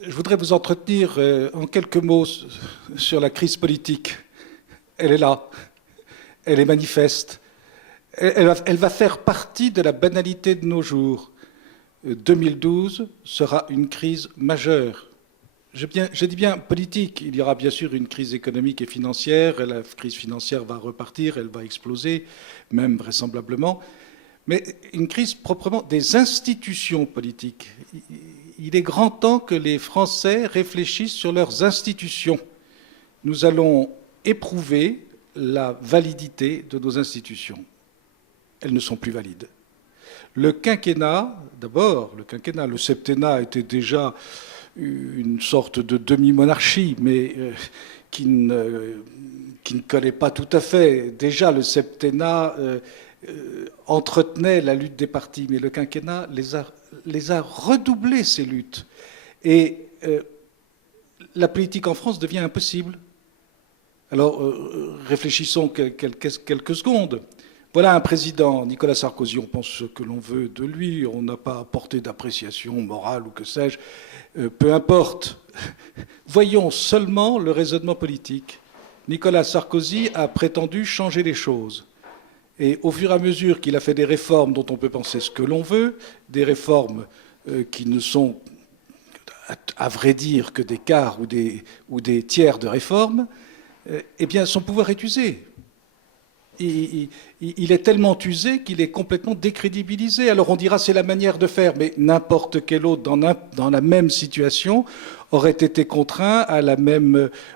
Je voudrais vous entretenir en quelques mots sur la crise politique. Elle est là, elle est manifeste, elle va faire partie de la banalité de nos jours. 2012 sera une crise majeure. Je dis bien politique. Il y aura bien sûr une crise économique et financière. La crise financière va repartir, elle va exploser, même vraisemblablement. Mais une crise proprement des institutions politiques. Il est grand temps que les Français réfléchissent sur leurs institutions. Nous allons éprouver la validité de nos institutions. Elles ne sont plus valides. Le quinquennat, d'abord, le septennat était déjà une sorte de demi-monarchie, mais qui ne collait pas tout à fait. Déjà, le septennat entretenait la lutte des partis, mais le quinquennat les a redoublées, ces luttes. Et la politique en France devient impossible. Alors, réfléchissons quelques secondes. Voilà un président, Nicolas Sarkozy, on pense ce que l'on veut de lui, on n'a pas apporté d'appréciation morale ou que sais-je, peu importe. Voyons seulement le raisonnement politique. Nicolas Sarkozy a prétendu changer les choses. Et au fur et à mesure qu'il a fait des réformes dont on peut penser ce que l'on veut, des réformes qui ne sont, à vrai dire, que des quarts ou des tiers de réformes, eh bien son pouvoir est usé. Il est tellement usé qu'il est complètement décrédibilisé. Alors on dira c'est la manière de faire, mais n'importe quel autre dans la même situation aurait été contraint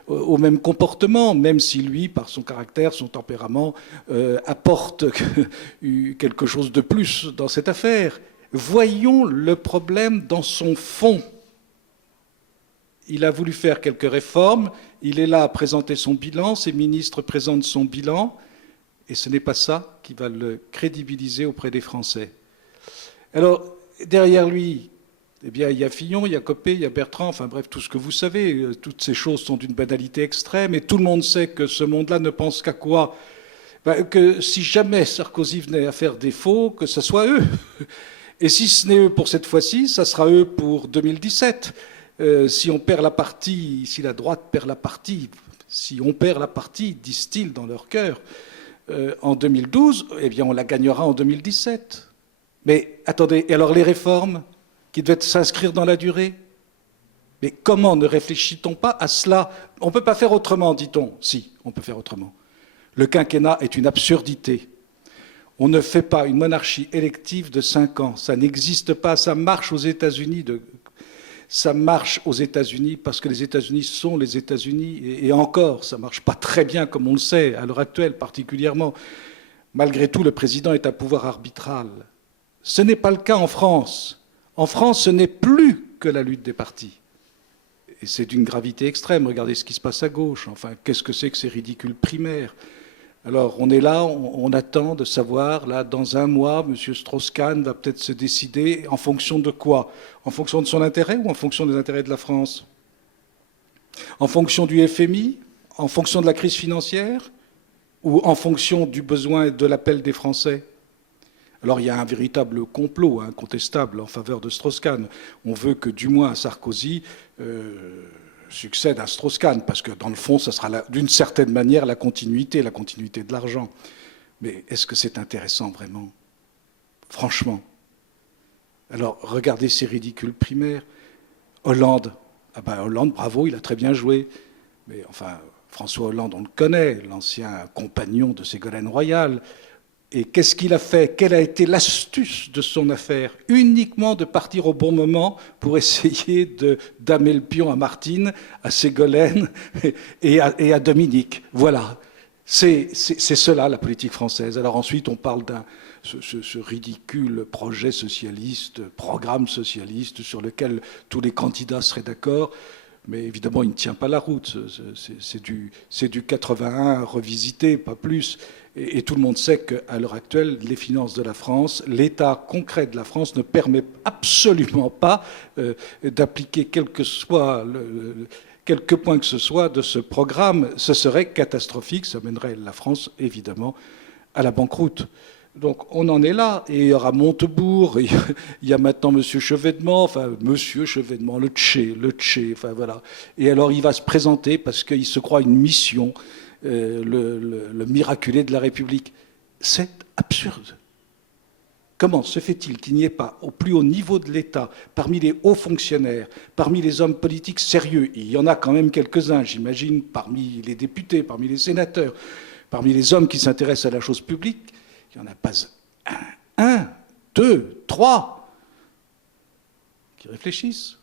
au même comportement, même si lui, par son caractère, son tempérament, apporte quelque chose de plus dans cette affaire. Voyons le problème dans son fond. Il a voulu faire quelques réformes, il est là à présenter son bilan, ses ministres présentent son bilan, et ce n'est pas ça qui va le crédibiliser auprès des Français. Alors, derrière lui, eh bien, il y a Fillon, il y a Copé, il y a Bertrand, enfin bref, tout ce que vous savez, toutes ces choses sont d'une banalité extrême, et tout le monde sait que ce monde-là ne pense qu'à quoi? Que si jamais Sarkozy venait à faire défaut, que ce soit eux. Et si ce n'est eux pour cette fois-ci, ça sera eux pour 2017. Si on perd la partie, si la droite perd la partie, si on perd la partie, disent-ils dans leur cœur, en 2012, eh bien on la gagnera en 2017. Mais attendez, et alors les réformes qui devaient s'inscrire dans la durée? Mais comment ne réfléchit-on pas à cela? On ne peut pas faire autrement, dit-on. Si, on peut faire autrement. Le quinquennat est une absurdité. On ne fait pas une monarchie élective de 5 ans. Ça n'existe pas. Ça marche aux États-Unis. Ça marche aux États-Unis parce que les États-Unis sont les États-Unis. Et encore, ça ne marche pas très bien, comme on le sait, à l'heure actuelle particulièrement. Malgré tout, le président est un pouvoir arbitral. Ce n'est pas le cas en France. En France, ce n'est plus que la lutte des partis. Et c'est d'une gravité extrême. Regardez ce qui se passe à gauche. Enfin, qu'est-ce que c'est que ces ridicules primaires? Alors, on est là, on attend de savoir, là, dans un mois, M. Strauss-Kahn va peut-être se décider en fonction de quoi? En fonction de son intérêt ou en fonction des intérêts de la France? En fonction du FMI? En fonction de la crise financière? Ou en fonction du besoin et de l'appel des Français? Alors, il y a un véritable complot incontestable en faveur de Strauss-Kahn. On veut que, du moins, Sarkozy succède à Strauss-Kahn, parce que dans le fond, ça sera d'une certaine manière la continuité de l'argent. Mais est-ce que c'est intéressant vraiment? Franchement. Alors, regardez ces ridicules primaires. Hollande. Ah ben Hollande, bravo, il a très bien joué. Mais enfin, François Hollande, on le connaît, l'ancien compagnon de Ségolène Royal. Et qu'est-ce qu'il a fait? Quelle a été l'astuce de son affaire? Uniquement de partir au bon moment pour essayer de damer le pion à Martine, à Ségolène et à Dominique. Voilà. C'est cela, la politique française. Alors ensuite, on parle ce ridicule projet socialiste, programme socialiste, sur lequel tous les candidats seraient d'accord. Mais évidemment, il ne tient pas la route. C'est du 81 revisité, pas plus. Et tout le monde sait qu'à l'heure actuelle, les finances de la France, l'état concret de la France ne permet absolument pas d'appliquer quelque point que ce soit de ce programme. Ce serait catastrophique, ça mènerait la France, évidemment, à la banqueroute. Donc on en est là, et il y aura Montebourg, et il y a maintenant Monsieur Chevènement, le Tché, enfin voilà. Et alors il va se présenter parce qu'il se croit une mission, le miraculé de la République. C'est absurde. Comment se fait-il qu'il n'y ait pas, au plus haut niveau de l'État, parmi les hauts fonctionnaires, parmi les hommes politiques sérieux, il y en a quand même quelques-uns, j'imagine, parmi les députés, parmi les sénateurs, parmi les hommes qui s'intéressent à la chose publique, il n'y en a pas un, deux, trois qui réfléchissent.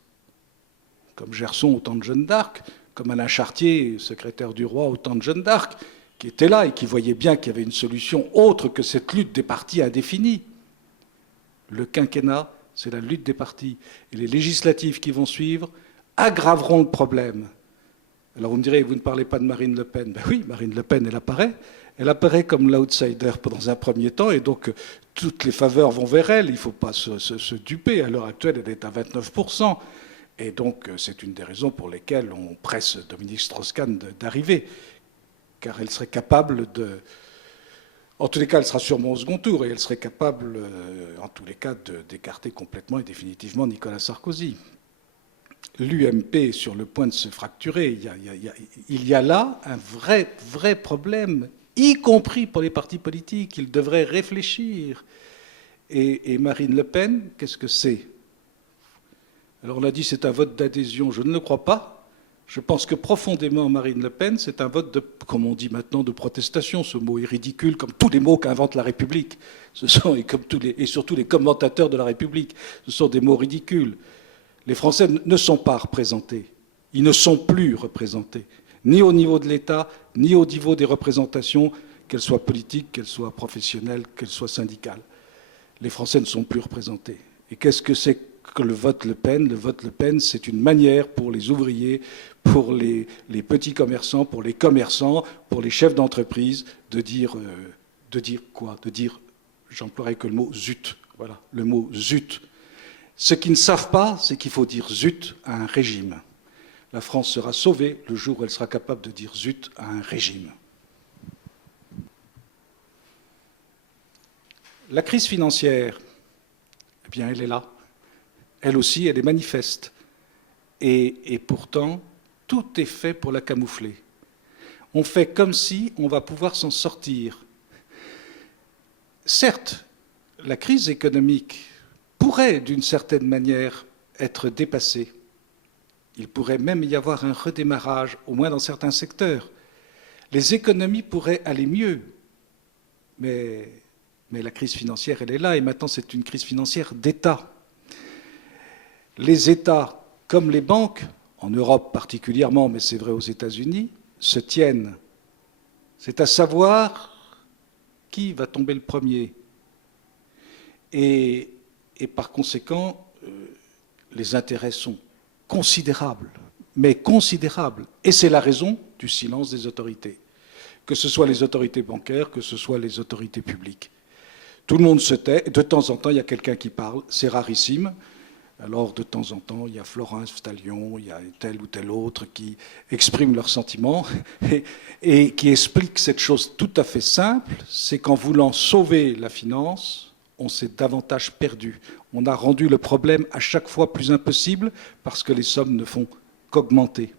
Comme Gerson au temps de Jeanne d'Arc, comme Alain Chartier, secrétaire du roi au temps de Jeanne d'Arc, qui était là et qui voyait bien qu'il y avait une solution autre que cette lutte des partis indéfinie. Le quinquennat, c'est la lutte des partis. Et les législatives qui vont suivre aggraveront le problème. Alors vous me direz, vous ne parlez pas de Marine Le Pen. Ben oui, Marine Le Pen, elle apparaît. Elle apparaît comme l'outsider dans un premier temps, et donc toutes les faveurs vont vers elle. Il ne faut pas se duper. À l'heure actuelle, elle est à 29%. Et donc c'est une des raisons pour lesquelles on presse Dominique Strauss-Kahn d'arriver. Car elle serait capable de... En tous les cas, elle sera sûrement au second tour, et elle serait capable, en tous les cas, d'écarter complètement et définitivement Nicolas Sarkozy. L'UMP est sur le point de se fracturer. Il y a là un vrai problème, y compris pour les partis politiques. Ils devraient réfléchir. Et Marine Le Pen, qu'est-ce que c'est? Alors on a dit c'est un vote d'adhésion. Je ne le crois pas. Je pense que profondément, Marine Le Pen, c'est un vote de, comme on dit maintenant, de protestation. Ce mot est ridicule, comme tous les mots qu'invente la République. Et surtout les commentateurs de la République. Ce sont des mots ridicules. Les Français ne sont pas représentés. Ils ne sont plus représentés, ni au niveau de l'État, ni au niveau des représentations, qu'elles soient politiques, qu'elles soient professionnelles, qu'elles soient syndicales. Les Français ne sont plus représentés. Et qu'est-ce que c'est que le vote Le Pen? Le vote Le Pen, c'est une manière pour les ouvriers, pour les petits commerçants, pour les commerçants, pour les chefs d'entreprise, de dire quoi? De dire, j'emploierai que le mot zut. Voilà, le mot zut. Ce qu'ils ne savent pas, c'est qu'il faut dire zut à un régime. La France sera sauvée le jour où elle sera capable de dire zut à un régime. La crise financière, eh bien, elle est là. Elle aussi, elle est manifeste. Et pourtant, tout est fait pour la camoufler. On fait comme si on va pouvoir s'en sortir. Certes, la crise économique pourrait, d'une certaine manière, être dépassée. Il pourrait même y avoir un redémarrage, au moins dans certains secteurs. Les économies pourraient aller mieux, mais la crise financière, elle est là, et maintenant c'est une crise financière d'État. Les États, comme les banques, en Europe particulièrement, mais c'est vrai aux États-Unis, se tiennent. C'est à savoir qui va tomber le premier. Et par conséquent, les intérêts sont considérables, mais considérables. Et c'est la raison du silence des autorités, que ce soit les autorités bancaires, que ce soit les autorités publiques. Tout le monde se tait, et de temps en temps, il y a quelqu'un qui parle, c'est rarissime. Alors, de temps en temps, il y a Florence Stalion, il y a tel ou tel autre qui expriment leurs sentiments et qui expliquent cette chose tout à fait simple, c'est qu'en voulant sauver la finance, on s'est davantage perdu. On a rendu le problème à chaque fois plus impossible parce que les sommes ne font qu'augmenter.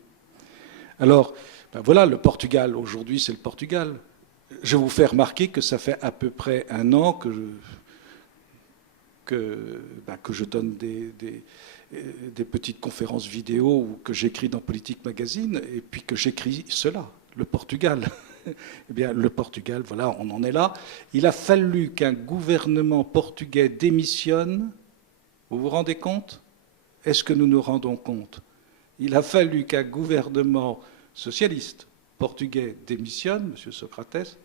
Alors, ben voilà, le Portugal, aujourd'hui, c'est le Portugal. Je vous fais remarquer que ça fait à peu près un an que je donne des petites conférences vidéo ou que j'écris dans Politique Magazine, et puis que j'écris cela, le Portugal. Eh bien, le Portugal, voilà, on en est là. Il a fallu qu'un gouvernement portugais démissionne. Vous vous rendez compte? Est-ce que nous nous rendons compte? Il a fallu qu'un gouvernement socialiste portugais démissionne, M. Socrates,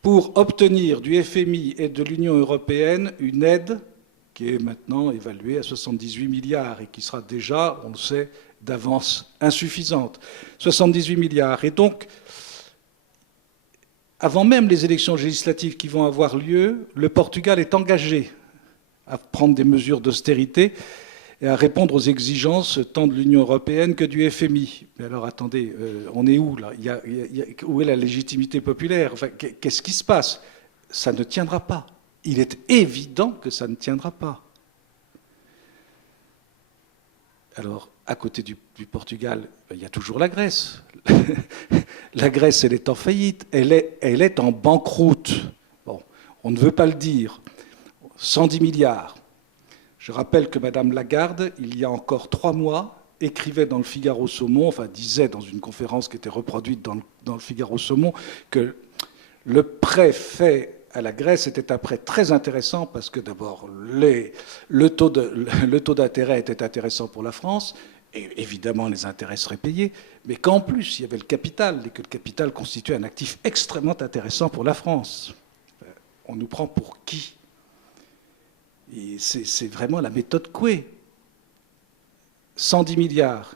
pour obtenir du FMI et de l'Union européenne une aide qui est maintenant évaluée à 78 milliards et qui sera déjà, on le sait, d'avance insuffisante. 78 milliards. Et donc, avant même les élections législatives qui vont avoir lieu, le Portugal est engagé à prendre des mesures d'austérité et à répondre aux exigences tant de l'Union européenne que du FMI. Mais alors attendez, on est où là? Où est la légitimité populaire? Enfin, qu'est-ce qui se passe? ça ne tiendra pas. Il est évident que ça ne tiendra pas. Alors, à côté du Portugal, il y a toujours la Grèce. La Grèce, elle est en faillite, elle est en banqueroute. Bon, on ne veut pas le dire. 110 milliards. Je rappelle que Mme Lagarde, il y a encore 3 mois, écrivait dans le Figaro Saumon, enfin disait dans une conférence qui était reproduite dans le Figaro Saumon, que le prêt fait à la Grèce était un prêt très intéressant parce que d'abord le taux d'intérêt était intéressant pour la France, et évidemment les intérêts seraient payés, mais qu'en plus il y avait le capital, et que le capital constituait un actif extrêmement intéressant pour la France. On nous prend pour qui? C'est vraiment la méthode Coué. 110 milliards.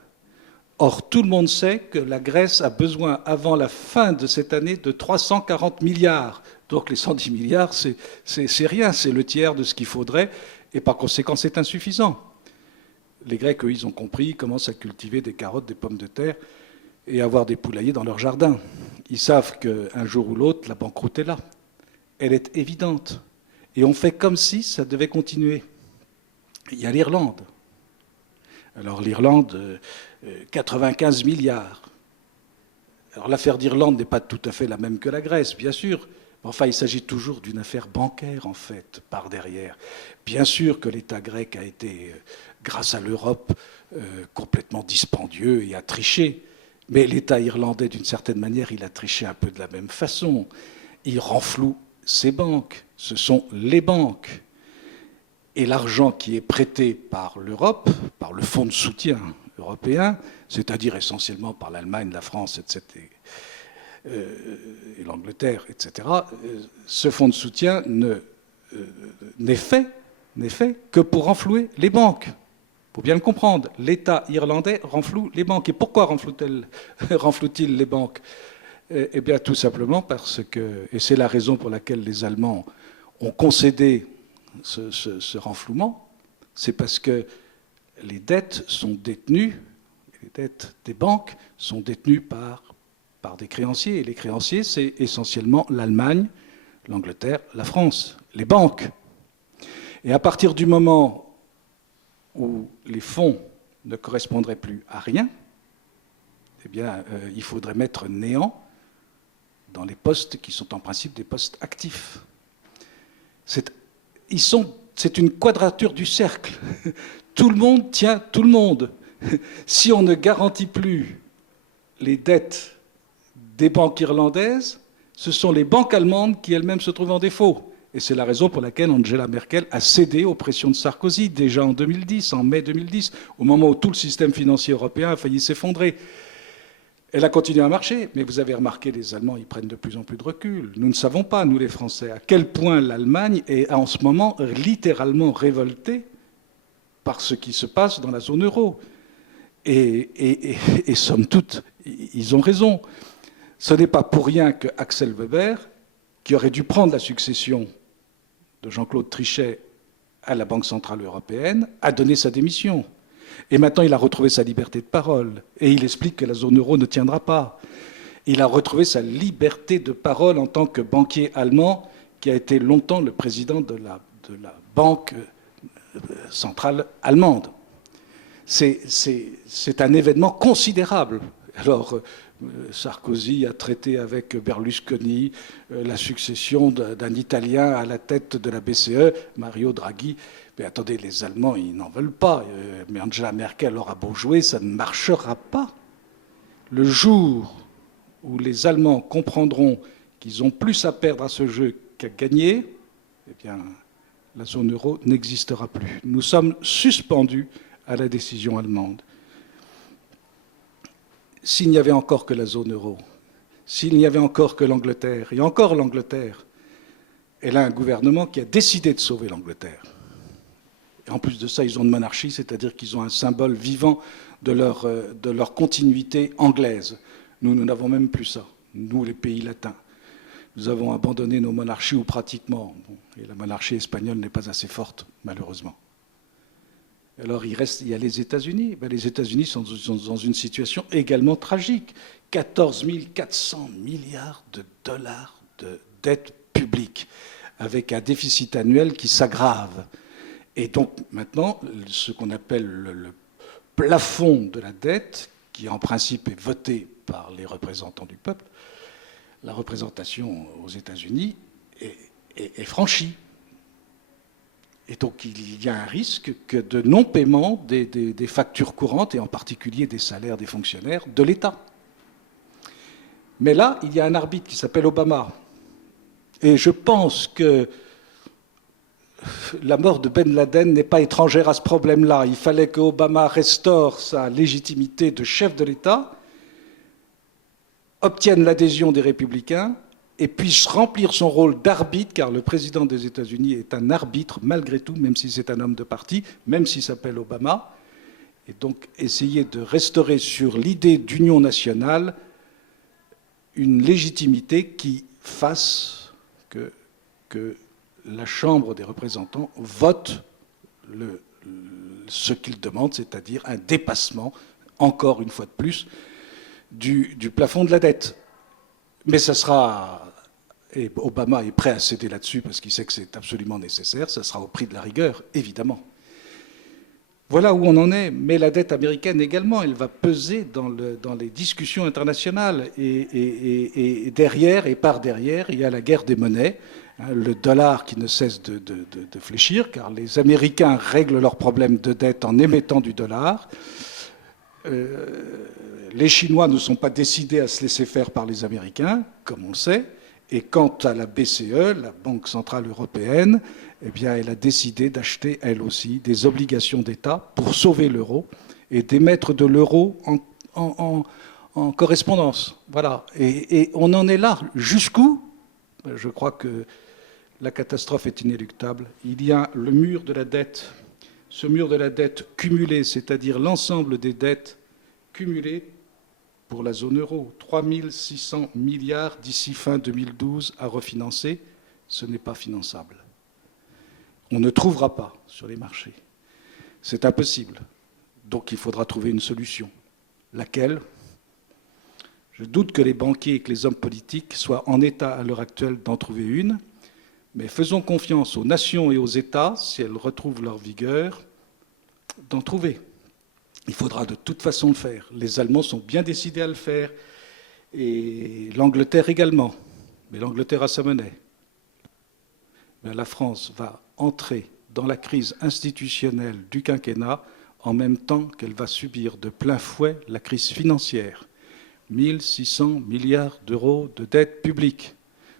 Or, tout le monde sait que la Grèce a besoin, avant la fin de cette année, de 340 milliards. Donc les 110 milliards, c'est rien, c'est le tiers de ce qu'il faudrait, et par conséquent, c'est insuffisant. Les Grecs, eux, ils ont compris, ils commencent à cultiver des carottes, des pommes de terre, et avoir des poulaillers dans leur jardin. Ils savent qu'un jour ou l'autre, la banqueroute est là. Elle est évidente. Et on fait comme si ça devait continuer. Il y a l'Irlande. Alors l'Irlande, 95 milliards. Alors l'affaire d'Irlande n'est pas tout à fait la même que la Grèce, bien sûr. Enfin, il s'agit toujours d'une affaire bancaire, en fait, par derrière. Bien sûr que l'État grec a été, grâce à l'Europe, complètement dispendieux et a triché. Mais l'État irlandais, d'une certaine manière, il a triché un peu de la même façon. Il renfloue ses banques. Ce sont les banques. Et l'argent qui est prêté par l'Europe, par le fonds de soutien européen, c'est-à-dire essentiellement par l'Allemagne, la France, etc., et l'Angleterre, etc., ce fonds de soutien n'est fait que pour renflouer les banques. Il faut bien le comprendre. L'État irlandais renfloue les banques. Et pourquoi renfloue-t-il les banques? Eh bien, tout simplement parce que, et c'est la raison pour laquelle les Allemands ont concédé ce renflouement, c'est parce que les dettes sont détenues, les dettes des banques sont détenues par des créanciers. Et les créanciers, c'est essentiellement l'Allemagne, l'Angleterre, la France, les banques. Et à partir du moment où les fonds ne correspondraient plus à rien, eh bien, il faudrait mettre néant dans les postes qui sont en principe des postes actifs. C'est une quadrature du cercle. Tout le monde tient tout le monde. Si on ne garantit plus les dettes des banques irlandaises, ce sont les banques allemandes qui elles-mêmes se trouvent en défaut. Et c'est la raison pour laquelle Angela Merkel a cédé aux pressions de Sarkozy, déjà en 2010, en mai 2010, au moment où tout le système financier européen a failli s'effondrer. Elle a continué à marcher, mais vous avez remarqué, les Allemands, ils prennent de plus en plus de recul. Nous ne savons pas, nous les Français, à quel point l'Allemagne est en ce moment littéralement révoltée par ce qui se passe dans la zone euro. Et somme toute, ils ont raison. Ce n'est pas pour rien que Axel Weber, qui aurait dû prendre la succession de Jean-Claude Trichet à la Banque centrale européenne, a donné sa démission. Et maintenant, il a retrouvé sa liberté de parole. Et il explique que la zone euro ne tiendra pas. Il a retrouvé sa liberté de parole en tant que banquier allemand, qui a été longtemps le président de la Banque centrale allemande. C'est un événement considérable. Alors, Sarkozy a traité avec Berlusconi la succession d'un Italien à la tête de la BCE, Mario Draghi. Mais attendez, les Allemands, ils n'en veulent pas. Mais Angela Merkel aura beau jouer, ça ne marchera pas. Le jour où les Allemands comprendront qu'ils ont plus à perdre à ce jeu qu'à gagner, eh bien, la zone euro n'existera plus. Nous sommes suspendus à la décision allemande. S'il n'y avait encore que la zone euro, s'il n'y avait encore que l'Angleterre, et encore l'Angleterre, elle a un gouvernement qui a décidé de sauver l'Angleterre. Et en plus de ça, ils ont une monarchie, c'est-à-dire qu'ils ont un symbole vivant de leur continuité anglaise. Nous n'avons même plus ça, nous les pays latins. Nous avons abandonné nos monarchies, ou pratiquement. Et la monarchie espagnole n'est pas assez forte, malheureusement. Alors il y a les États-Unis. Ben, les États-Unis sont dans une situation également tragique. 14 400 milliards de dollars de dette publique, avec un déficit annuel qui s'aggrave. Et donc maintenant, ce qu'on appelle le plafond de la dette, qui en principe est voté par les représentants du peuple, la représentation aux États-Unis est franchie. Et donc il y a un risque que de non-paiement des factures courantes, et en particulier des salaires des fonctionnaires, de l'État. Mais là, il y a un arbitre qui s'appelle Obama. Et je pense que la mort de Ben Laden n'est pas étrangère à ce problème-là. Il fallait que Obama restaure sa légitimité de chef de l'État, obtienne l'adhésion des républicains et puisse remplir son rôle d'arbitre, car le président des États-Unis est un arbitre malgré tout, même si c'est un homme de parti, même s'il s'appelle Obama. Et donc essayer de restaurer sur l'idée d'union nationale une légitimité qui fasse que la Chambre des représentants vote ce qu'il demande, c'est-à-dire un dépassement, encore une fois de plus, du plafond de la dette. Mais ça sera, et Obama est prêt à céder là-dessus parce qu'il sait que c'est absolument nécessaire, ça sera au prix de la rigueur, évidemment. Voilà où on en est. Mais la dette américaine également, elle va peser dans les discussions internationales. Et derrière, et par derrière, il y a la guerre des monnaies, hein, le dollar qui ne cesse de fléchir, car les Américains règlent leurs problèmes de dette en émettant du dollar. Les Chinois ne sont pas décidés à se laisser faire par les Américains, comme on le sait. Et quant à la BCE, la Banque centrale européenne, eh bien, elle a décidé d'acheter, elle aussi, des obligations d'État pour sauver l'euro et d'émettre de l'euro en correspondance. Voilà. Et on en est là. Jusqu'où? Je crois que la catastrophe est inéluctable. Il y a le mur de la dette. Ce mur de la dette cumulé, c'est-à-dire l'ensemble des dettes cumulées pour la zone euro. 3 600 milliards d'ici fin 2012 à refinancer, ce n'est pas finançable. On ne trouvera pas sur les marchés. C'est impossible. Donc il faudra trouver une solution. Laquelle? Je doute que les banquiers et que les hommes politiques soient en état à l'heure actuelle d'en trouver une, mais faisons confiance aux nations et aux États, si elles retrouvent leur vigueur, d'en trouver. Il faudra de toute façon le faire. Les Allemands sont bien décidés à le faire, et l'Angleterre également. Mais l'Angleterre a sa monnaie. Mais la France va entrer dans la crise institutionnelle du quinquennat en même temps qu'elle va subir de plein fouet la crise financière. 1 600 milliards d'euros de dettes publiques,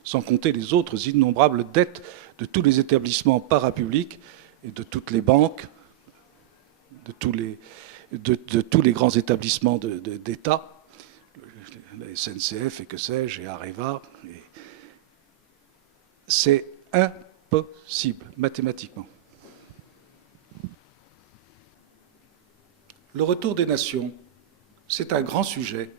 sans compter les autres innombrables dettes de tous les établissements parapublics et de toutes les banques, de tous les grands établissements d'État, la SNCF et que sais-je, et Areva. C'est impossible, mathématiquement. Le retour des nations, c'est un grand sujet.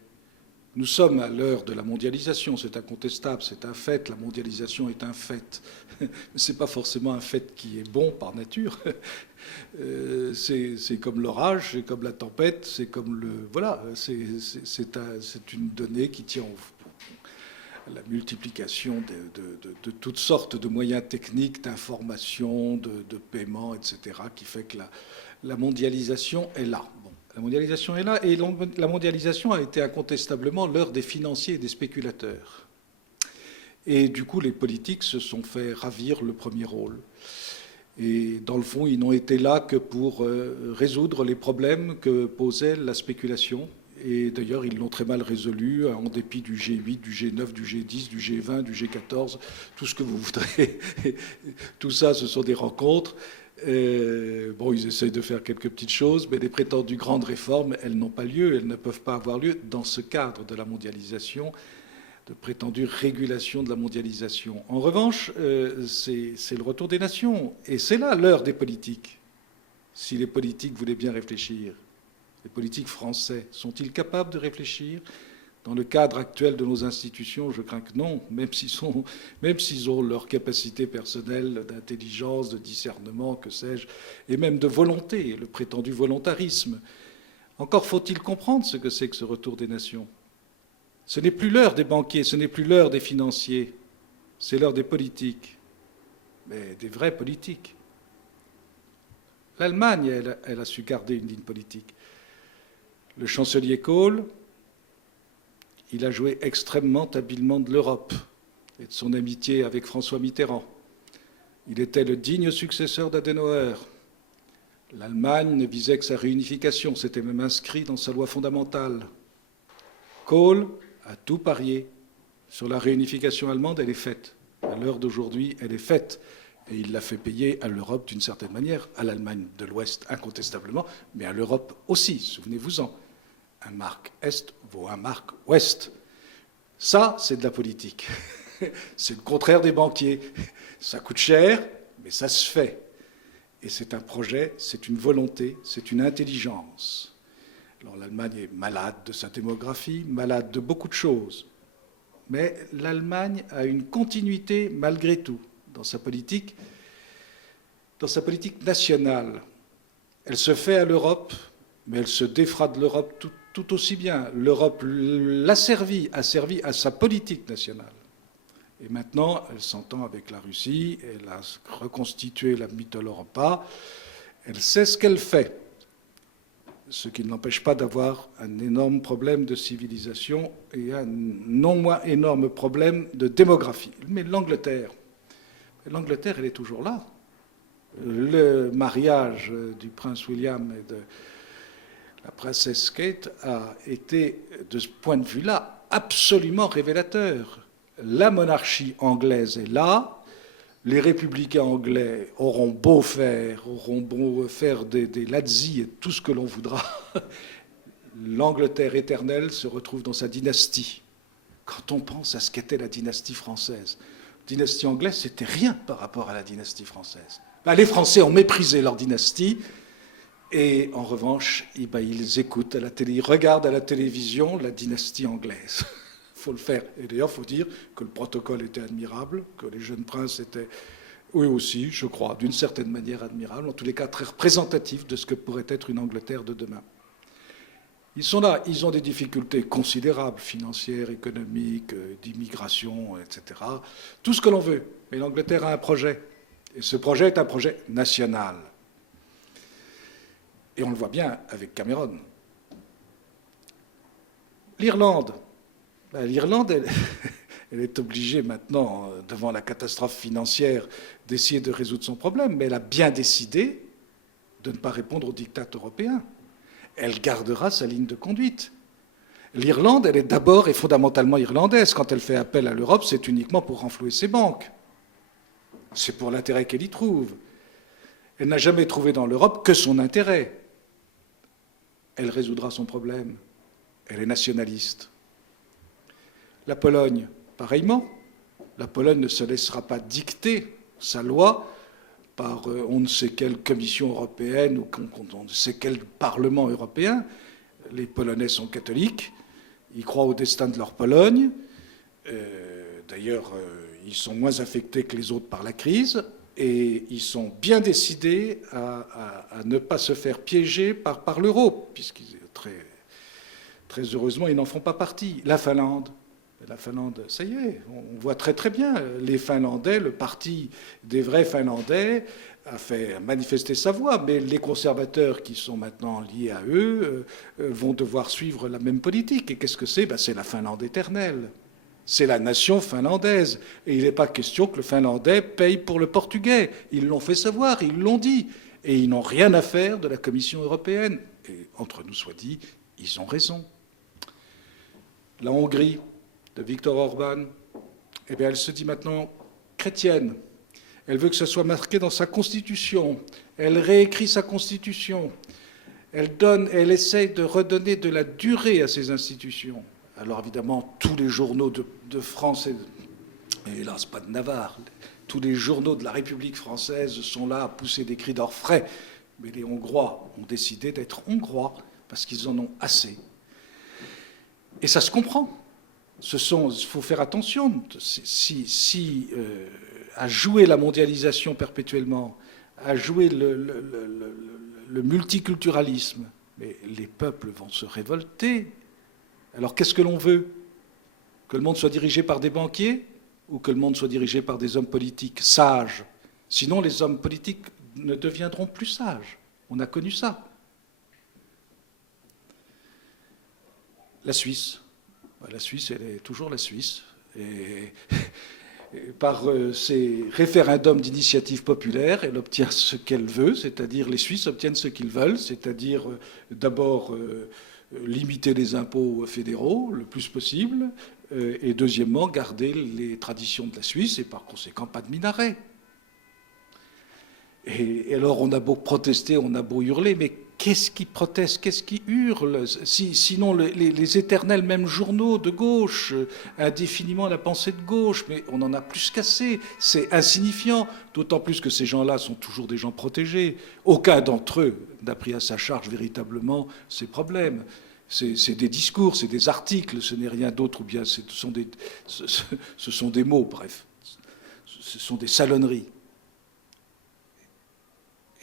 Nous sommes à l'heure de la mondialisation, c'est incontestable, c'est un fait, la mondialisation est un fait. Ce n'est pas forcément un fait qui est bon par nature. C'est comme l'orage, c'est comme la tempête, c'est comme le... Voilà, c'est une donnée qui tient à la multiplication de toutes sortes de moyens techniques, d'information, de paiement, etc., qui fait que la mondialisation est là. La mondialisation est là, et la mondialisation a été incontestablement l'heure des financiers et des spéculateurs. Et du coup, les politiques se sont fait ravir le premier rôle. Et dans le fond, ils n'ont été là que pour résoudre les problèmes que posait la spéculation. Et d'ailleurs, ils l'ont très mal résolu, en dépit du G8, du G9, du G10, du G20, du G14, tout ce que vous voudrez. Tout ça, ce sont des rencontres. Bon, ils essayent de faire quelques petites choses, mais les prétendues grandes réformes, elles n'ont pas lieu, elles ne peuvent pas avoir lieu dans ce cadre de la mondialisation, de prétendue régulation de la mondialisation. En revanche, c'est le retour des nations, et c'est là l'heure des politiques. Si les politiques voulaient bien réfléchir, les politiques français, sont-ils capables de réfléchir? Dans le cadre actuel de nos institutions, je crains que non, même s'ils ont leur capacité personnelle d'intelligence, de discernement, que sais-je, et même de volonté, le prétendu volontarisme. Encore faut-il comprendre ce que c'est que ce retour des nations. Ce n'est plus l'heure des banquiers, ce n'est plus l'heure des financiers, C'est l'heure des politiques, mais des vrais politiques. L'Allemagne, elle a su garder une ligne politique. Le chancelier Kohl, il a joué extrêmement habilement de l'Europe et de son amitié avec François Mitterrand. Il était le digne successeur d'Adenauer. L'Allemagne ne visait que sa réunification, c'était même inscrit dans sa loi fondamentale. Kohl a tout parié sur la réunification allemande, elle est faite. À l'heure d'aujourd'hui, elle est faite. Et il l'a fait payer à l'Europe d'une certaine manière, à l'Allemagne de l'Ouest incontestablement, mais à l'Europe aussi, souvenez-vous-en. Un mark Est vaut un mark Ouest. Ça, c'est de la politique. C'est le contraire des banquiers. Ça coûte cher, mais ça se fait. Et c'est un projet, c'est une volonté, c'est une intelligence. Alors l'Allemagne est malade de sa démographie, malade de beaucoup de choses. Mais l'Allemagne a une continuité malgré tout dans sa politique nationale. Elle se fait à l'Europe, mais elle se défra de l'Europe tout aussi bien. L'Europe a servi à sa politique nationale. Et maintenant, elle s'entend avec la Russie, elle a reconstitué la Mitteleuropa, elle sait ce qu'elle fait. Ce qui ne l'empêche pas d'avoir un énorme problème de civilisation et un non moins énorme problème de démographie. Mais l'Angleterre, elle est toujours là. Le mariage du prince William et de la princesse Kate a été, de ce point de vue-là, absolument révélateur. La monarchie anglaise est là. Les républicains anglais auront beau faire des lazzi et tout ce que l'on voudra. L'Angleterre éternelle se retrouve dans sa dynastie. Quand on pense à ce qu'était la dynastie française, la dynastie anglaise, c'était rien par rapport à la dynastie française. Les Français ont méprisé leur dynastie et en revanche, ils écoutent à la télé, ils regardent à la télévision la dynastie anglaise. Il faut le faire. Et d'ailleurs, il faut dire que le protocole était admirable, que les jeunes princes étaient, eux aussi, je crois, d'une certaine manière admirables, en tous les cas très représentatifs de ce que pourrait être une Angleterre de demain. Ils sont là, ils ont des difficultés considérables, financières, économiques, d'immigration, etc. Tout ce que l'on veut. Mais l'Angleterre a un projet. Et ce projet est un projet national. Et on le voit bien avec Cameron. L'Irlande. L'Irlande, elle est obligée maintenant, devant la catastrophe financière, d'essayer de résoudre son problème, mais elle a bien décidé de ne pas répondre aux diktats européens. Elle gardera sa ligne de conduite. L'Irlande, elle est d'abord et fondamentalement irlandaise. Quand elle fait appel à l'Europe, c'est uniquement pour renflouer ses banques. C'est pour l'intérêt qu'elle y trouve. Elle n'a jamais trouvé dans l'Europe que son intérêt. Elle résoudra son problème. Elle est nationaliste. La Pologne, pareillement. La Pologne ne se laissera pas dicter sa loi par on ne sait quelle commission européenne ou on ne sait quel parlement européen. Les Polonais sont catholiques, ils croient au destin de leur Pologne. D'ailleurs, ils sont moins affectés que les autres par la crise et ils sont bien décidés à ne pas se faire piéger par l'euro, puisqu'ils très heureusement, ils n'en font pas partie. La Finlande, ça y est, on voit très très bien. Les Finlandais, le parti des vrais Finlandais a fait manifester sa voix, mais les conservateurs qui sont maintenant liés à eux vont devoir suivre la même politique. Et qu'est-ce que c'est ? C'est la Finlande éternelle. C'est la nation finlandaise. Et il n'est pas question que le Finlandais paye pour le Portugais. Ils l'ont fait savoir, ils l'ont dit. Et ils n'ont rien à faire de la Commission européenne. Et entre nous soit dit, ils ont raison. La Hongrie de Viktor Orban, eh bien, elle se dit maintenant chrétienne. Elle veut que ça soit marqué dans sa constitution. Elle réécrit sa constitution. Elle essaye de redonner de la durée à ses institutions. Alors évidemment, tous les journaux de France, et hélas pas de Navarre, tous les journaux de la République française sont là à pousser des cris d'orfraie. Mais les Hongrois ont décidé d'être Hongrois parce qu'ils en ont assez. Et ça se comprend. Il faut faire attention. À jouer la mondialisation perpétuellement, à jouer le multiculturalisme, mais les peuples vont se révolter. Alors qu'est-ce que l'on veut ? Que le monde soit dirigé par des banquiers ou que le monde soit dirigé par des hommes politiques sages. Sinon, les hommes politiques ne deviendront plus sages. On a connu ça. La Suisse. La Suisse, elle est toujours la Suisse. Et par ces référendums d'initiative populaire, elle obtient ce qu'elle veut, c'est-à-dire les Suisses obtiennent ce qu'ils veulent, c'est-à-dire d'abord limiter les impôts fédéraux le plus possible, et deuxièmement garder les traditions de la Suisse et par conséquent pas de minaret. Et alors on a beau protester, on a beau hurler, mais qu'est-ce qui proteste, qu'est-ce qui hurle? Sinon les éternels mêmes journaux de gauche, indéfiniment la pensée de gauche, mais on en a plus qu'assez, c'est insignifiant, d'autant plus que ces gens-là sont toujours des gens protégés. Aucun d'entre eux n'a pris à sa charge véritablement ces problèmes. C'est des discours, c'est des articles, ce n'est rien d'autre, ou bien ce sont des mots, bref. Ce sont des salonneries.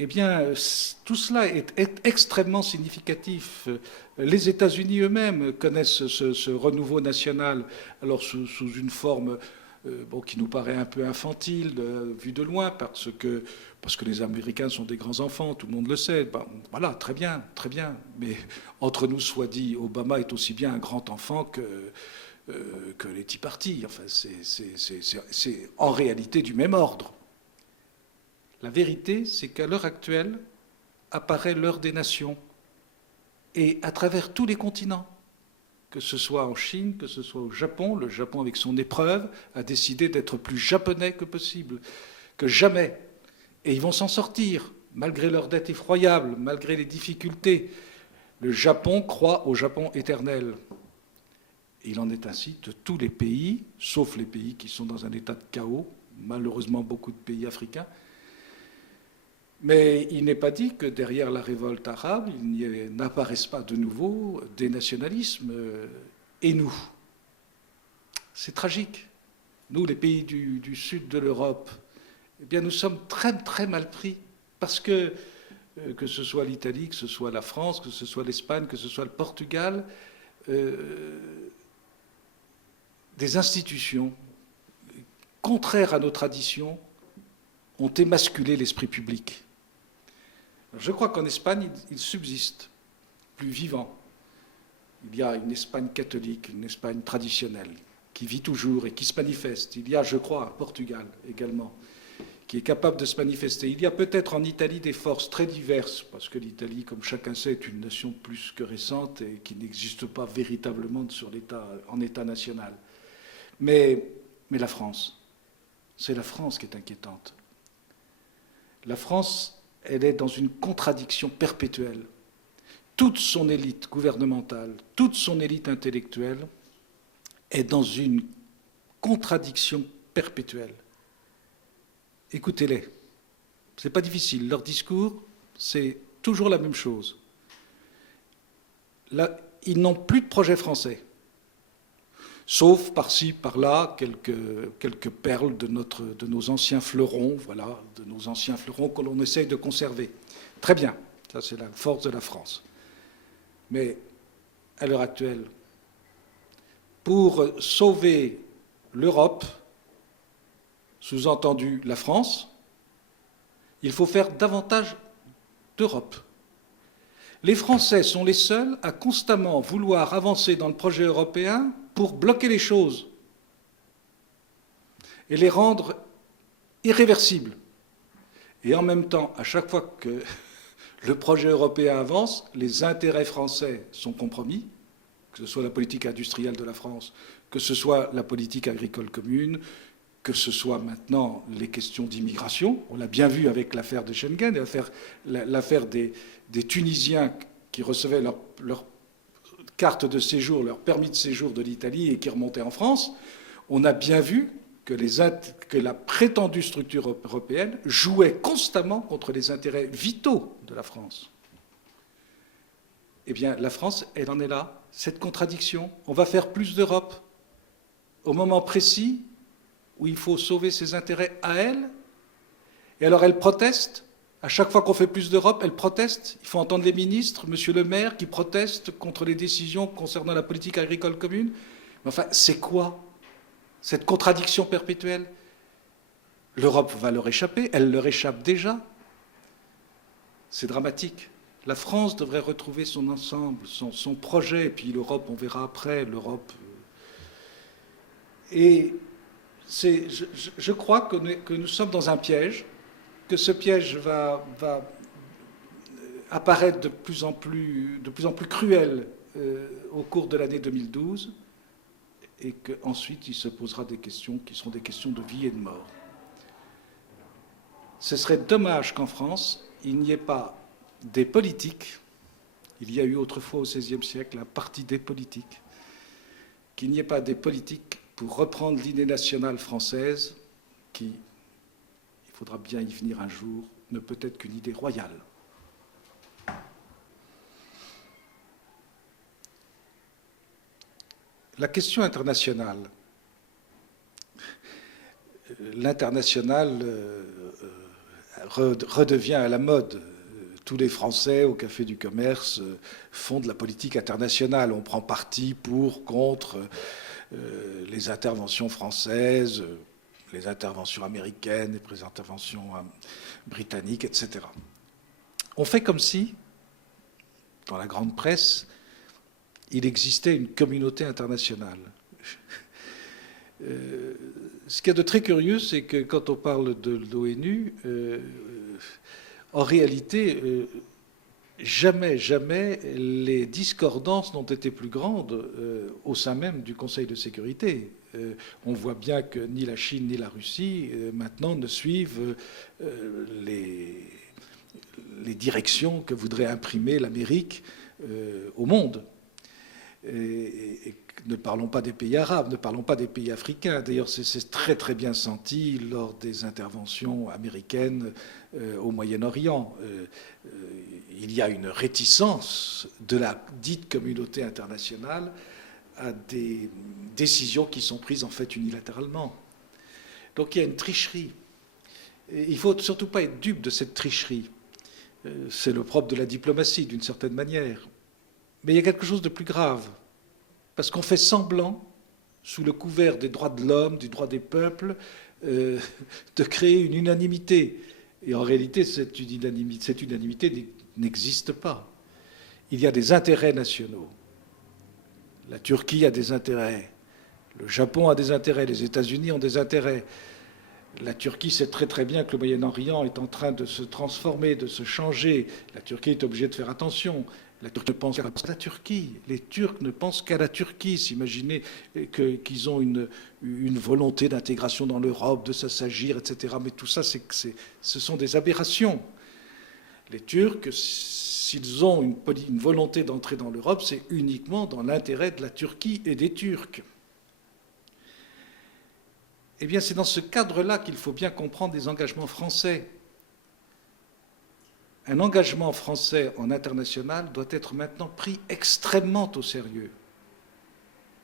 Eh bien, tout cela est extrêmement significatif. Les États-Unis eux-mêmes connaissent ce renouveau national, alors sous une forme qui nous paraît un peu infantile, vue de loin, parce que les Américains sont des grands enfants, tout le monde le sait. Ben, voilà, très bien, très bien. Mais entre nous soit dit, Obama est aussi bien un grand enfant que les Tea Party. Enfin, c'est en réalité du même ordre. La vérité, c'est qu'à l'heure actuelle apparaît l'heure des nations, et à travers tous les continents, que ce soit en Chine, que ce soit au Japon. Le Japon, avec son épreuve, a décidé d'être plus japonais que possible, que jamais. Et ils vont s'en sortir, malgré leur dette effroyable, malgré les difficultés. Le Japon croit au Japon éternel. Et il en est ainsi de tous les pays, sauf les pays qui sont dans un état de chaos, malheureusement beaucoup de pays africains. Mais il n'est pas dit que derrière la révolte arabe, il n'apparaissent pas de nouveau des nationalismes. Et nous, c'est tragique. Nous, les pays du sud de l'Europe, eh bien, nous sommes très, très mal pris. Parce que ce soit l'Italie, que ce soit la France, que ce soit l'Espagne, que ce soit le Portugal, des institutions contraires à nos traditions ont émasculé l'esprit public. Je crois qu'en Espagne, il subsiste, plus vivant. Il y a une Espagne catholique, une Espagne traditionnelle, qui vit toujours et qui se manifeste. Il y a, je crois, un Portugal également, qui est capable de se manifester. Il y a peut-être en Italie des forces très diverses, parce que l'Italie, comme chacun sait, est une nation plus que récente et qui n'existe pas véritablement en État national. Mais la France, c'est la France qui est inquiétante. La France, elle est dans une contradiction perpétuelle. Toute son élite gouvernementale, toute son élite intellectuelle est dans une contradiction perpétuelle. Écoutez-les. Ce n'est pas difficile. Leur discours, c'est toujours la même chose. Là, ils n'ont plus de projet français. Sauf par-ci, par-là, quelques perles de nos anciens fleurons, voilà, de nos anciens fleurons que l'on essaye de conserver. Très bien, ça c'est la force de la France. Mais à l'heure actuelle, pour sauver l'Europe, sous-entendu la France, il faut faire davantage d'Europe. Les Français sont les seuls à constamment vouloir avancer dans le projet européen pour bloquer les choses et les rendre irréversibles. Et en même temps, à chaque fois que le projet européen avance, les intérêts français sont compromis, que ce soit la politique industrielle de la France, que ce soit la politique agricole commune, que ce soit maintenant les questions d'immigration. On l'a bien vu avec l'affaire de Schengen, l'affaire des Tunisiens qui recevaient leur carte de séjour, leur permis de séjour de l'Italie et qui remontaient en France. On a bien vu que la prétendue structure européenne jouait constamment contre les intérêts vitaux de la France. Eh bien, la France, elle en est là, cette contradiction. On va faire plus d'Europe au moment précis où il faut sauver ses intérêts à elle. Et alors elle proteste. À chaque fois qu'on fait plus d'Europe, elle proteste. Il faut entendre les ministres, M. Le Maire, qui protestent contre les décisions concernant la politique agricole commune. Mais enfin, c'est quoi? Cette contradiction perpétuelle, l'Europe va leur échapper, elle leur échappe déjà. C'est dramatique. La France devrait retrouver son ensemble, son projet, et puis l'Europe, on verra après, l'Europe. Et je crois que nous sommes dans un piège, que ce piège va apparaître de plus en plus cruel au cours de l'année 2012, et qu'ensuite il se posera des questions qui seront des questions de vie et de mort. Ce serait dommage qu'en France, il n'y ait pas des politiques, il y a eu autrefois au XVIe siècle un parti des politiques, qu'il n'y ait pas des politiques pour reprendre l'idée nationale française qui, il faudra bien y venir un jour, ne peut être qu'une idée royale. La question internationale. L'international redevient à la mode. Tous les Français au Café du Commerce font de la politique internationale. On prend parti pour, contre les interventions françaises, les interventions américaines, les interventions britanniques, etc. On fait comme si, dans la grande presse, il existait une communauté internationale. Ce qu'il y a de très curieux, c'est que quand on parle de l'ONU, en réalité, jamais les discordances n'ont été plus grandes au sein même du Conseil de sécurité. On voit bien que ni la Chine ni la Russie, maintenant, ne suivent les directions que voudrait imprimer l'Amérique au monde. Et ne parlons pas des pays arabes, ne parlons pas des pays africains. D'ailleurs, c'est très très bien senti lors des interventions américaines au Moyen-Orient. Il y a une réticence de la dite communauté internationale à des décisions qui sont prises en fait unilatéralement. Donc il y a une tricherie. Et il ne faut surtout pas être dupe de cette tricherie. C'est le propre de la diplomatie, d'une certaine manière. Mais il y a quelque chose de plus grave, parce qu'on fait semblant, sous le couvert des droits de l'homme, du droit des peuples, de créer une unanimité. Et en réalité, cette unanimité n'existe pas. Il y a des intérêts nationaux. La Turquie a des intérêts, le Japon a des intérêts, les États-Unis ont des intérêts. La Turquie sait très très bien que le Moyen-Orient est en train de se transformer, de se changer. La Turquie est obligée de faire attention. La Turquie ne pense qu'à la Turquie. Les Turcs ne pensent qu'à la Turquie. S'imaginer qu'ils ont une volonté d'intégration dans l'Europe, de s'assagir, etc. Mais tout ça, ce sont des aberrations. Les Turcs, s'ils ont une volonté d'entrer dans l'Europe, c'est uniquement dans l'intérêt de la Turquie et des Turcs. Eh bien, c'est dans ce cadre-là qu'il faut bien comprendre les engagements français. Un engagement français en international doit être maintenant pris extrêmement au sérieux.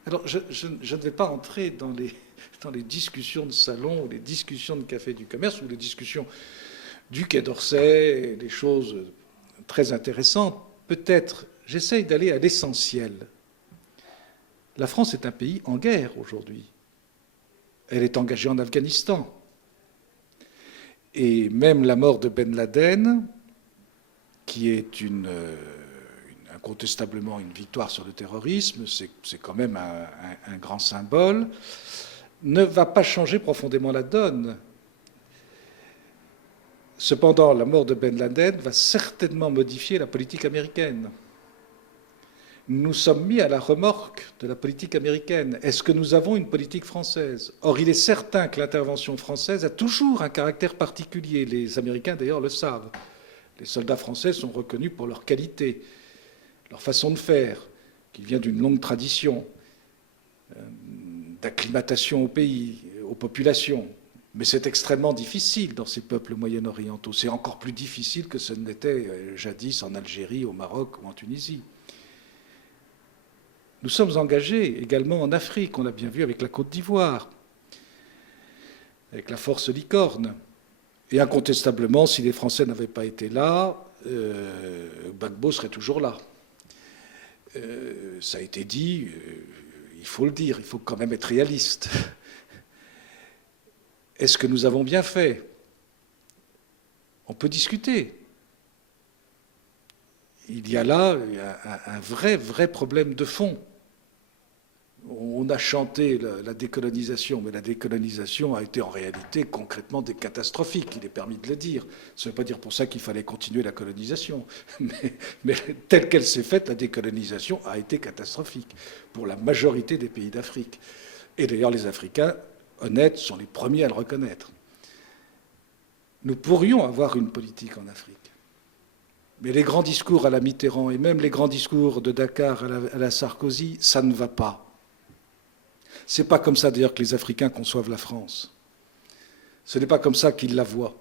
Alors, je ne vais pas entrer dans les discussions de salon, ou les discussions de Café du Commerce, ou les discussions du Quai d'Orsay, des choses très intéressantes. Peut-être, j'essaye d'aller à l'essentiel. La France est un pays en guerre aujourd'hui. Elle est engagée en Afghanistan. Et même la mort de Ben Laden, qui est incontestablement une victoire sur le terrorisme, c'est quand même un grand symbole, ne va pas changer profondément la donne. Cependant, la mort de Ben Laden va certainement modifier la politique américaine. Nous sommes mis à la remorque de la politique américaine. Est-ce que nous avons une politique française? Or, il est certain que l'intervention française a toujours un caractère particulier. Les Américains, d'ailleurs, le savent. Les soldats français sont reconnus pour leur qualité, leur façon de faire, qui vient d'une longue tradition d'acclimatation au pays, aux populations. Mais c'est extrêmement difficile dans ces peuples moyen-orientaux. C'est encore plus difficile que ce n'était jadis en Algérie, au Maroc ou en Tunisie. Nous sommes engagés également en Afrique, on l'a bien vu avec la Côte d'Ivoire, avec la force licorne. Et incontestablement, si les Français n'avaient pas été là, Gbagbo serait toujours là. Ça a été dit, il faut le dire, il faut quand même être réaliste. Est-ce que nous avons bien fait? On peut discuter. Il y a là un vrai problème de fond. On a chanté la décolonisation, mais la décolonisation a été en réalité concrètement catastrophique, il est permis de le dire. Ça ne veut pas dire pour ça qu'il fallait continuer la colonisation, mais telle qu'elle s'est faite, la décolonisation a été catastrophique pour la majorité des pays d'Afrique. Et d'ailleurs, les Africains honnêtes sont les premiers à le reconnaître. Nous pourrions avoir une politique en Afrique. Mais les grands discours à la Mitterrand et même les grands discours de Dakar à la Sarkozy, ça ne va pas. C'est pas comme ça d'ailleurs que les Africains conçoivent la France. Ce n'est pas comme ça qu'ils la voient.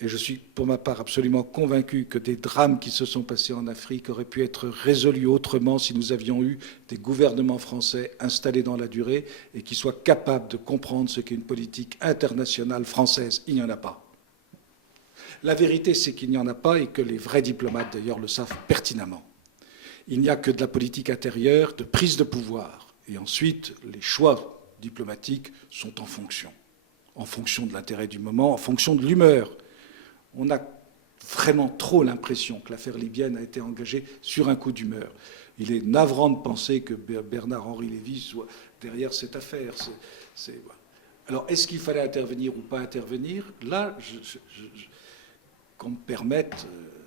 Et je suis pour ma part absolument convaincu que des drames qui se sont passés en Afrique auraient pu être résolus autrement si nous avions eu des gouvernements français installés dans la durée et qui soient capables de comprendre ce qu'est une politique internationale française. Il n'y en a pas. La vérité, c'est qu'il n'y en a pas et que les vrais diplomates, d'ailleurs, le savent pertinemment. Il n'y a que de la politique intérieure, de prise de pouvoir. Et ensuite, les choix diplomatiques sont en fonction de l'intérêt du moment, en fonction de l'humeur. On a vraiment trop l'impression que l'affaire libyenne a été engagée sur un coup d'humeur. Il est navrant de penser que Bernard-Henri Lévy soit derrière cette affaire. Alors, est-ce qu'il fallait intervenir ou pas intervenir? Là, qu'on me permette,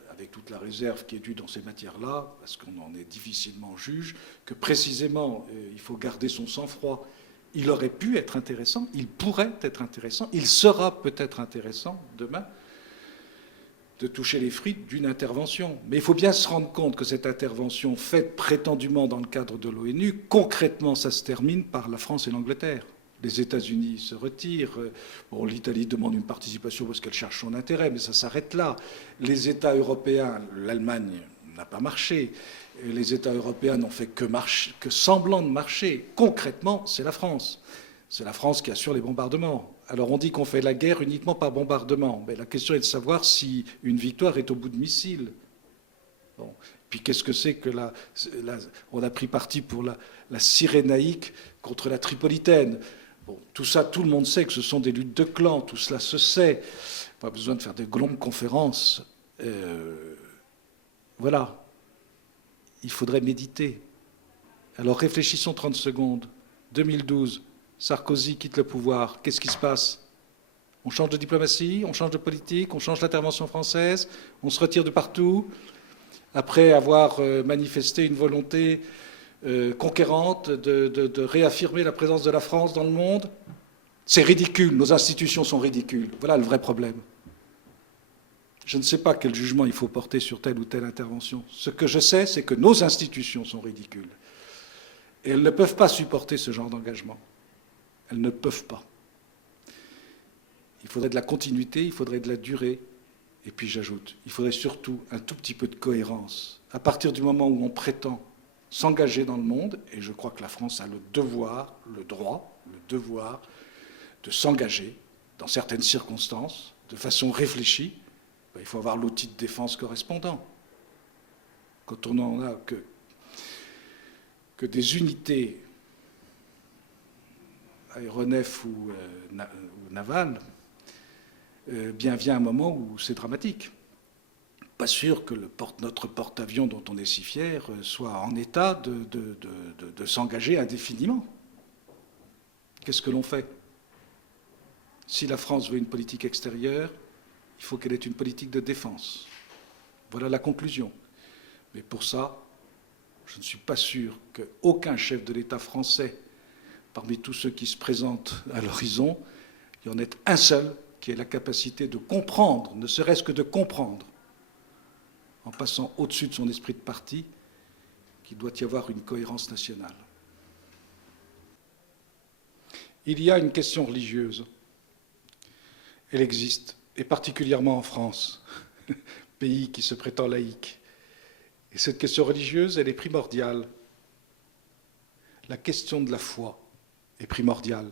avec toute la réserve qui est due dans ces matières-là, parce qu'on en est difficilement juge, que précisément, il faut garder son sang-froid. Il aurait pu être intéressant, il pourrait être intéressant, il sera peut-être intéressant demain de toucher les fruits d'une intervention. Mais il faut bien se rendre compte que cette intervention faite prétendument dans le cadre de l'ONU, concrètement, ça se termine par la France et l'Angleterre. Les États-Unis se retirent. Bon, l'Italie demande une participation parce qu'elle cherche son intérêt, mais ça s'arrête là. Les États européens, l'Allemagne n'a pas marché. Les États européens n'ont fait que semblant de marcher. Concrètement, c'est la France. C'est la France qui assure les bombardements. Alors on dit qu'on fait la guerre uniquement par bombardement. Mais la question est de savoir si une victoire est au bout de missiles. Bon. Puis qu'est-ce que c'est que on a pris parti pour la Cyrénaïque contre la Tripolitaine. Bon, tout ça, tout le monde sait que ce sont des luttes de clans, tout cela se sait. Pas besoin de faire de longues conférences. Voilà. Il faudrait méditer. Alors réfléchissons 30 secondes. 2012, Sarkozy quitte le pouvoir. Qu'est-ce qui se passe? On change de diplomatie, on change de politique, on change l'intervention française, on se retire de partout, après avoir manifesté une volonté conquérante de réaffirmer la présence de la France dans le monde. C'est ridicule, nos institutions sont ridicules. Voilà le vrai problème. Je ne sais pas quel jugement il faut porter sur telle ou telle intervention. Ce que je sais, c'est que nos institutions sont ridicules. Et elles ne peuvent pas supporter ce genre d'engagement. Elles ne peuvent pas. Il faudrait de la continuité, il faudrait de la durée. Et puis j'ajoute, il faudrait surtout un tout petit peu de cohérence. À partir du moment où on prétend s'engager dans le monde, et je crois que la France a le devoir, le droit, le devoir de s'engager dans certaines circonstances, de façon réfléchie, il faut avoir l'outil de défense correspondant. Quand on n'en a que des unités aéronefs ou navales, bien vient un moment où c'est dramatique. Pas sûr que notre porte-avions dont on est si fier soit en état de s'engager indéfiniment. Qu'est-ce que l'on fait? Si la France veut une politique extérieure, il faut qu'elle ait une politique de défense. Voilà la conclusion. Mais pour ça, je ne suis pas sûr qu'aucun chef de l'État français, parmi tous ceux qui se présentent à l'horizon, il y en ait un seul qui ait la capacité de comprendre, ne serait-ce que de comprendre, en passant au-dessus de son esprit de parti, qu'il doit y avoir une cohérence nationale. Il y a une question religieuse. Elle existe, et particulièrement en France, pays qui se prétend laïque. Et cette question religieuse, elle est primordiale. La question de la foi est primordiale.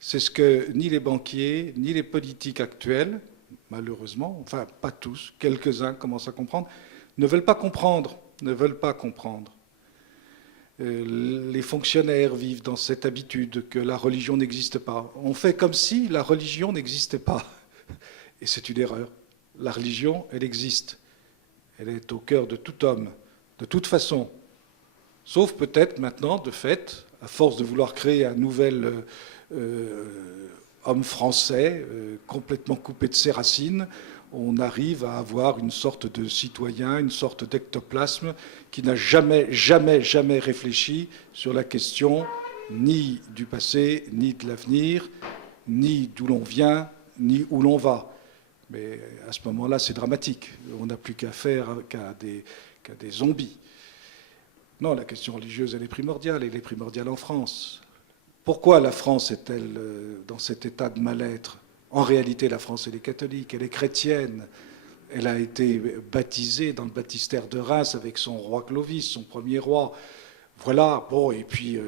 C'est ce que ni les banquiers, ni les politiques actuels, malheureusement, enfin pas tous, quelques-uns commencent à comprendre, ne veulent pas comprendre. Les fonctionnaires vivent dans cette habitude que la religion n'existe pas. On fait comme si la religion n'existait pas. Et c'est une erreur. La religion, elle existe. Elle est au cœur de tout homme, de toute façon. Sauf peut-être maintenant, de fait, à force de vouloir créer un nouvel homme français, complètement coupé de ses racines, on arrive à avoir une sorte de citoyen, une sorte d'ectoplasme qui n'a jamais, jamais, jamais réfléchi sur la question ni du passé, ni de l'avenir, ni d'où l'on vient, ni où l'on va. Mais à ce moment-là, c'est dramatique. On n'a plus qu'à faire qu'à des zombies. Non, la question religieuse, elle est primordiale. Elle est primordiale en France. Pourquoi la France est-elle dans cet état de mal-être? En réalité, la France, elle est catholique, elle est chrétienne. Elle a été baptisée dans le baptistère de Reims avec son roi Clovis, son premier roi. Voilà, bon, et puis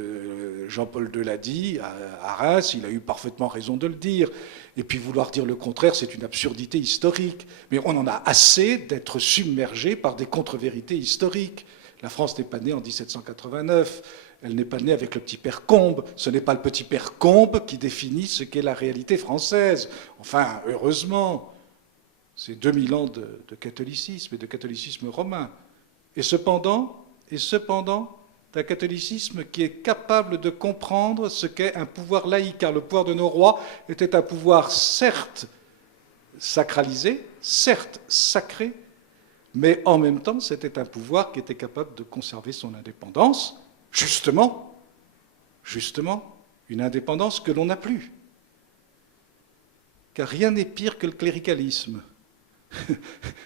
Jean-Paul II l'a dit à Reims, il a eu parfaitement raison de le dire. Et puis vouloir dire le contraire, c'est une absurdité historique. Mais on en a assez d'être submergé par des contre-vérités historiques. La France n'est pas née en 1789, elle n'est pas née avec le petit père Combes. Ce n'est pas le petit père Combes qui définit ce qu'est la réalité française. Enfin, heureusement, c'est 2000 ans de catholicisme et de catholicisme romain. Et cependant, d'un catholicisme qui est capable de comprendre ce qu'est un pouvoir laïque, car le pouvoir de nos rois était un pouvoir certes sacralisé, certes sacré, mais en même temps, c'était un pouvoir qui était capable de conserver son indépendance, justement, une indépendance que l'on n'a plus. Car rien n'est pire que le cléricalisme.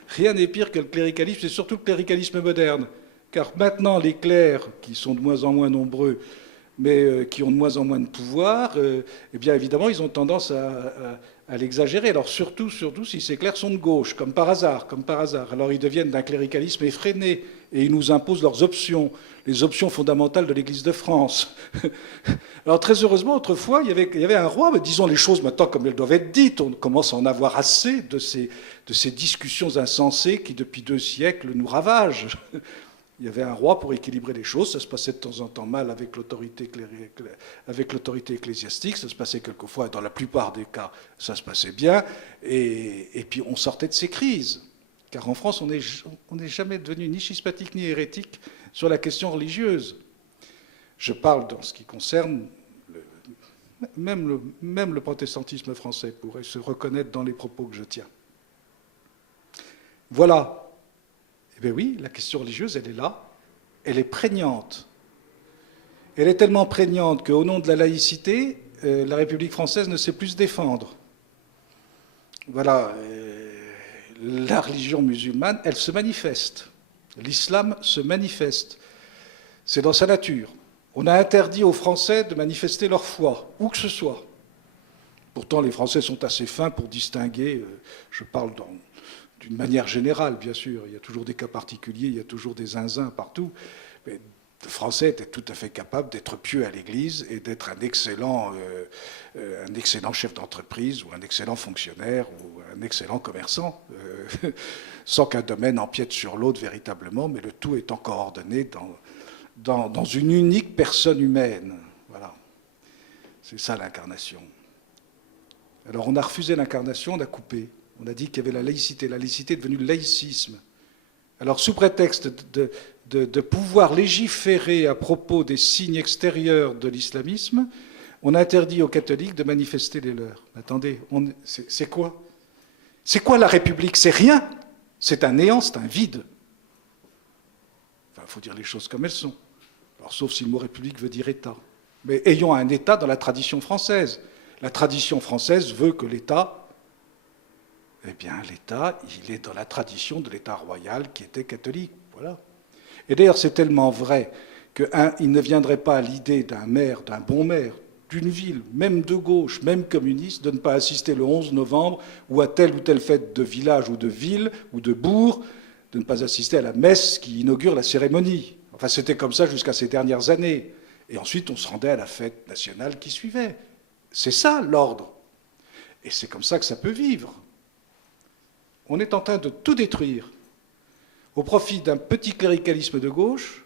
Rien n'est pire que le cléricalisme, et surtout le cléricalisme moderne. Car maintenant, les clercs, qui sont de moins en moins nombreux, mais qui ont de moins en moins de pouvoir, eh bien évidemment, ils ont tendance à l'exagérer. Alors surtout si ces clercs sont de gauche, comme par hasard. Alors ils deviennent d'un cléricalisme effréné, et ils nous imposent leurs options, les options fondamentales de l'Église de France. Alors très heureusement, autrefois, il y avait un roi, mais disons les choses maintenant comme elles doivent être dites. On commence à en avoir assez de ces discussions insensées qui, depuis 2 siècles, nous ravagent. Il y avait un roi pour équilibrer les choses, ça se passait de temps en temps mal avec l'autorité ecclésiastique, ça se passait quelquefois, dans la plupart des cas, ça se passait bien, et puis on sortait de ces crises. Car en France, on n'est jamais devenu ni schismatique ni hérétique sur la question religieuse. Je parle dans ce qui concerne, même le protestantisme français pourrait se reconnaître dans les propos que je tiens. Voilà. Eh bien oui, la question religieuse, elle est là, elle est prégnante. Elle est tellement prégnante qu'au nom de la laïcité, la République française ne sait plus se défendre. Voilà, la religion musulmane, elle se manifeste. L'islam se manifeste. C'est dans sa nature. On a interdit aux Français de manifester leur foi, où que ce soit. Pourtant, les Français sont assez fins pour distinguer, je parle d'une manière générale, bien sûr, il y a toujours des cas particuliers, il y a toujours des zinzins partout, mais le Français était tout à fait capable d'être pieux à l'Église et d'être un excellent chef d'entreprise ou un excellent fonctionnaire ou un excellent commerçant, sans qu'un domaine empiète sur l'autre véritablement, mais le tout étant coordonné dans une unique personne humaine. Voilà. C'est ça l'incarnation. Alors on a refusé l'incarnation, on a coupé. On a dit qu'il y avait la laïcité. La laïcité est devenue le laïcisme. Alors, sous prétexte de pouvoir légiférer à propos des signes extérieurs de l'islamisme, on a interdit aux catholiques de manifester les leurs. Attendez, c'est quoi? C'est quoi la République? C'est rien. C'est un néant, c'est un vide. Enfin, il faut dire les choses comme elles sont. Alors, sauf si le mot République veut dire État. Mais ayons un État dans la tradition française. La tradition française veut que l'État... Eh bien, l'État, il est dans la tradition de l'État royal qui était catholique. Voilà. Et d'ailleurs, c'est tellement vrai qu'il ne viendrait pas à l'idée d'un maire, d'un bon maire, d'une ville, même de gauche, même communiste, de ne pas assister le 11 novembre ou à telle ou telle fête de village ou de ville ou de bourg, de ne pas assister à la messe qui inaugure la cérémonie. Enfin, c'était comme ça jusqu'à ces dernières années. Et ensuite, on se rendait à la fête nationale qui suivait. C'est ça, l'ordre. Et c'est comme ça que ça peut vivre. On est en train de tout détruire au profit d'un petit cléricalisme de gauche,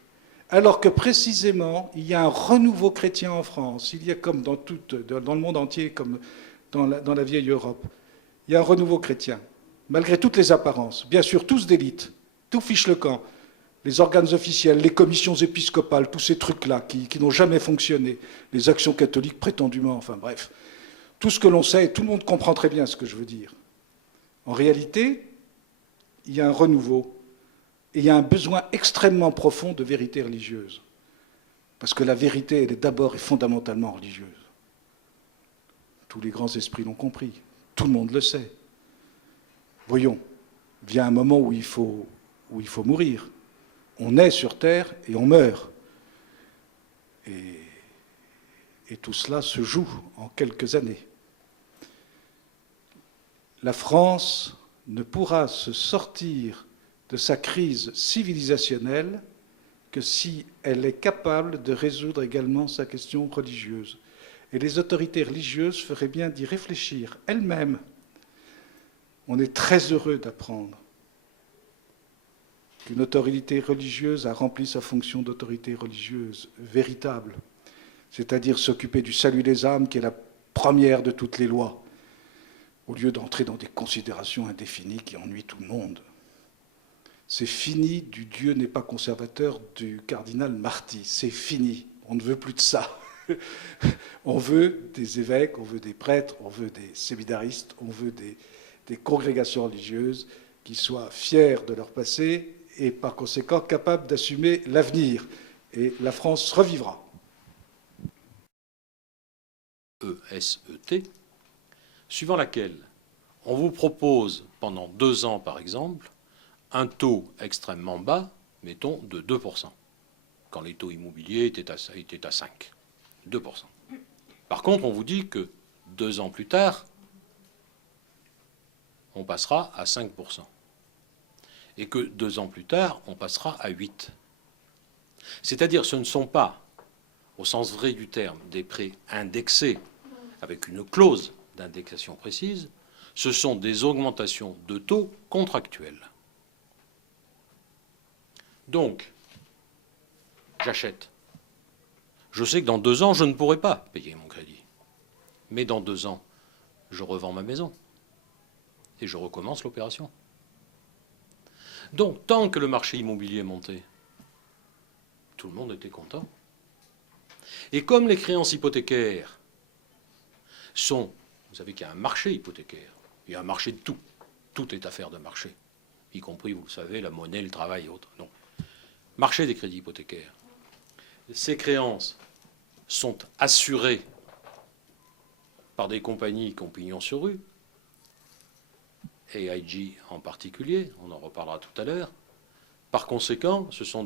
Alors que précisément, il y a un renouveau chrétien en France. Il y a comme dans le monde entier, comme dans la vieille Europe, il y a un renouveau chrétien, malgré toutes les apparences. Bien sûr, tous d'élite, tout fiche le camp. Les organes officiels, les commissions épiscopales, tous ces trucs-là qui n'ont jamais fonctionné, les actions catholiques prétendument, enfin bref. Tout ce que l'on sait, tout le monde comprend très bien ce que je veux dire. En réalité, il y a un renouveau et il y a un besoin extrêmement profond de vérité religieuse. Parce que la vérité, elle est d'abord et fondamentalement religieuse. Tous les grands esprits l'ont compris. Tout le monde le sait. Voyons, vient un moment où il faut mourir. On est sur Terre et on meurt. Et tout cela se joue en quelques années. La France ne pourra se sortir de sa crise civilisationnelle que si elle est capable de résoudre également sa question religieuse. Et les autorités religieuses feraient bien d'y réfléchir elles-mêmes. On est très heureux d'apprendre qu'une autorité religieuse a rempli sa fonction d'autorité religieuse véritable, c'est-à-dire s'occuper du salut des âmes, qui est la première de toutes les lois, au lieu d'entrer dans des considérations indéfinies qui ennuient tout le monde. C'est fini du Dieu n'est pas conservateur du cardinal Marty. C'est fini. On ne veut plus de ça. On veut des évêques, on veut des prêtres, on veut des séminaristes, on veut des congrégations religieuses qui soient fiers de leur passé et par conséquent capables d'assumer l'avenir. Et la France revivra. ESET, suivant laquelle on vous propose pendant 2 ans, par exemple, un taux extrêmement bas, mettons, de 2%, quand les taux immobiliers étaient à 5, 2%. Par contre, on vous dit que 2 ans plus tard, on passera à 5%. Et que 2 ans plus tard, on passera à 8%. C'est-à-dire, ce ne sont pas, au sens vrai du terme, des prêts indexés avec une clause d'indexation précise, ce sont des augmentations de taux contractuels. Donc, j'achète. Je sais que dans 2 ans, je ne pourrai pas payer mon crédit. Mais dans 2 ans, je revends ma maison. Et je recommence l'opération. Donc, tant que le marché immobilier montait, tout le monde était content. Et comme les créances hypothécaires sont... Vous savez qu'il y a un marché hypothécaire. Il y a un marché de tout. Tout est affaire de marché. Y compris, vous le savez, la monnaie, le travail et autres. Non. Marché des crédits hypothécaires. Ces créances sont assurées par des compagnies qui ont pignon sur rue, AIG en particulier, on en reparlera tout à l'heure. Par conséquent, ce sont